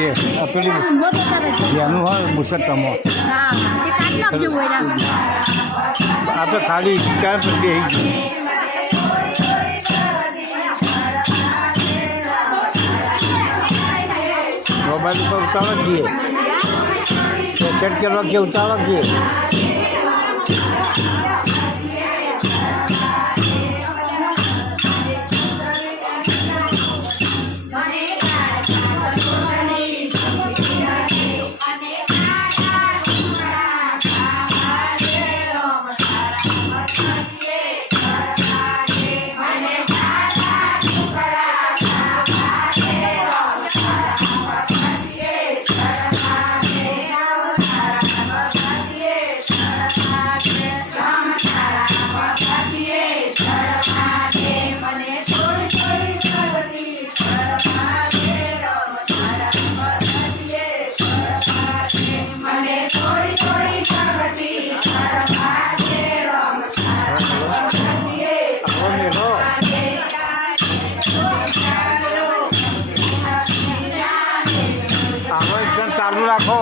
છે. પેલી એનું હોય હોય આ તો ખાલી ક્યાં બેસી ગયું મોબાઈલ ઉપર ઉતારો જ જઈએ સેટ કરવા કે જઈએ রাখো